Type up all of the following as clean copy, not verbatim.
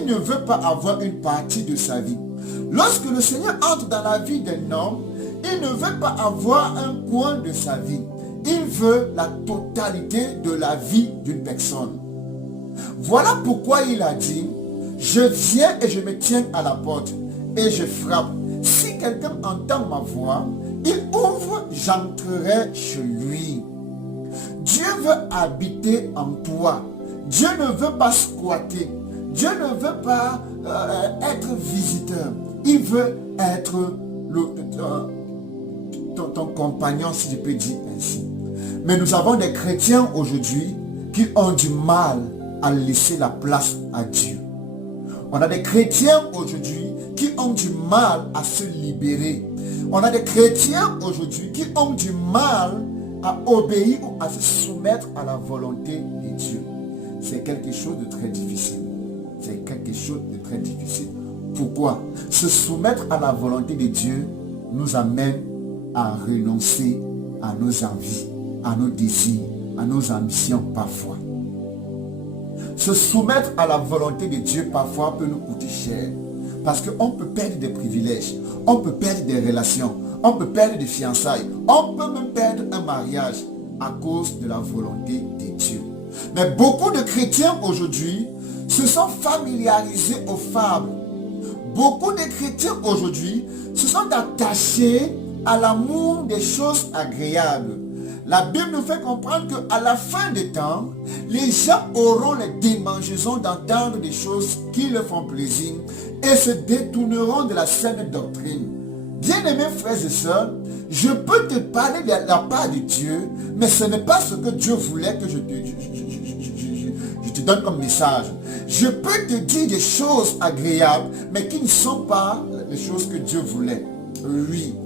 il ne veut pas avoir une partie de sa vie. Lorsque le Seigneur entre dans la vie d'un homme, il ne veut pas avoir un coin de sa vie. Il veut la totalité de la vie d'une personne. Voilà pourquoi il a dit, je viens et je me tiens à la porte et je frappe. Si quelqu'un entend ma voix, il ouvre, j'entrerai chez lui. Dieu veut habiter en toi. Dieu ne veut pas squatter. Dieu ne veut pas être visiteur. Il veut être ton compagnon, si je peux dire ainsi. Mais nous avons des chrétiens aujourd'hui qui ont du mal à laisser la place à Dieu. On a des chrétiens aujourd'hui qui ont du mal à se libérer. On a des chrétiens aujourd'hui qui ont du mal à obéir ou à se soumettre à la volonté de Dieu. C'est quelque chose de très difficile. C'est quelque chose de très difficile. Pourquoi? Se soumettre à la volonté de Dieu nous amène à renoncer à nos envies, à nos désirs, à nos ambitions parfois. Se soumettre à la volonté de Dieu parfois peut nous coûter cher. Parce qu'on peut perdre des privilèges, on peut perdre des relations, on peut perdre des fiançailles, on peut même perdre un mariage à cause de la volonté de Dieu. Mais beaucoup de chrétiens aujourd'hui se sont familiarisés aux fables. Beaucoup de chrétiens aujourd'hui se sont attachés à l'amour des choses agréables. La Bible nous fait comprendre qu'à la fin des temps, les gens auront les démangeaisons d'entendre des choses qui leur font plaisir et se détourneront de la saine doctrine. Bien-aimés frères et sœurs, je peux te parler de la part de Dieu, mais ce n'est pas ce que Dieu voulait que je te donne comme message. Je peux te dire des choses agréables, mais qui ne sont pas les choses que Dieu voulait. Oui.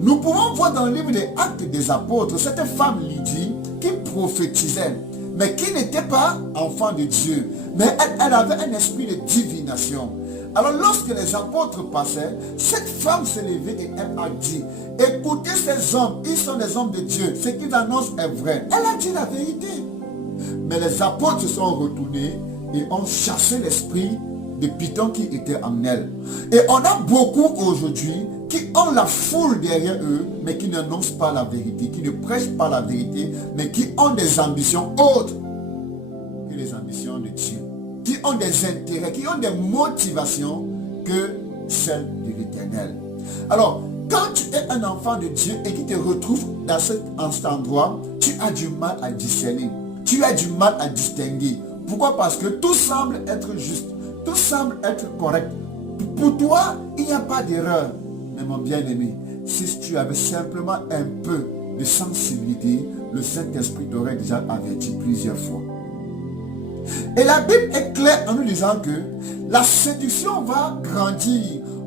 Nous pouvons voir dans le livre des Actes des Apôtres, cette femme Lydie qui prophétisait, mais qui n'était pas enfant de Dieu, mais elle avait un esprit de divination. Alors lorsque les apôtres passaient, cette femme s'est levée et elle a dit, écoutez ces hommes, ils sont des hommes de Dieu, ce qu'ils annoncent est vrai. Elle a dit la vérité. Mais les apôtres se sont retournés et ont chassé l'esprit de Python qui était en elle. Et on a beaucoup aujourd'hui qui ont la foule derrière eux, mais qui n'annoncent pas la vérité, qui ne prêchent pas la vérité, mais qui ont des ambitions autres que les ambitions de Dieu, qui ont des intérêts, qui ont des motivations que celles de l'Éternel. Alors, quand tu es un enfant de Dieu et qui te retrouve dans cet endroit, tu as du mal à discerner, tu as du mal à distinguer. Pourquoi? Parce que tout semble être juste, tout semble être correct. Pour toi, il n'y a pas d'erreur. Mais mon bien-aimé, si tu avais simplement un peu de sensibilité, le Saint-Esprit t'aurait déjà averti plusieurs fois. Et la Bible est claire en nous disant que la séduction va grandir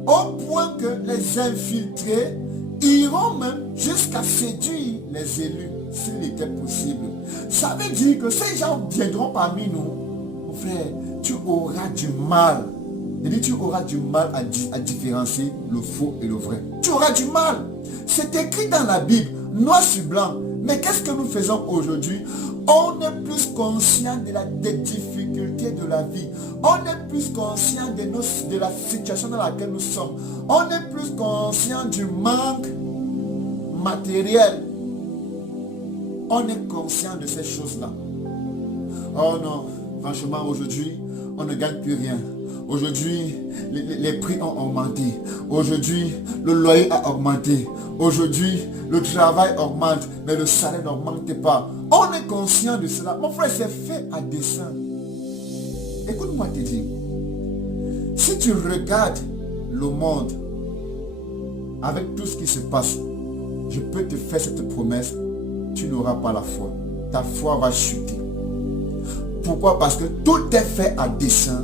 au point que les infiltrés iront même jusqu'à séduire les élus, s'il était possible. Ça veut dire que ces gens viendront parmi nous. Mon frère, tu auras du mal. Il dit, tu auras du mal à différencier le faux et le vrai. Tu auras du mal. C'est écrit dans la Bible, noir sur blanc. Mais qu'est-ce que nous faisons aujourd'hui? On est plus conscient des difficultés de la vie. On est plus conscient de la situation dans laquelle nous sommes. On est plus conscient du manque matériel. On est conscient de ces choses-là. Oh non, franchement aujourd'hui, on ne gagne plus rien. Aujourd'hui, les prix ont augmenté. Aujourd'hui, le loyer a augmenté. Aujourd'hui, le travail augmente, mais le salaire n'augmente pas. On est conscient de cela. Mon frère, c'est fait à dessein. Écoute-moi te dire. Si tu regardes le monde avec tout ce qui se passe, je peux te faire cette promesse. Tu n'auras pas la foi. Ta foi va chuter. Pourquoi? Parce que tout est fait à dessein.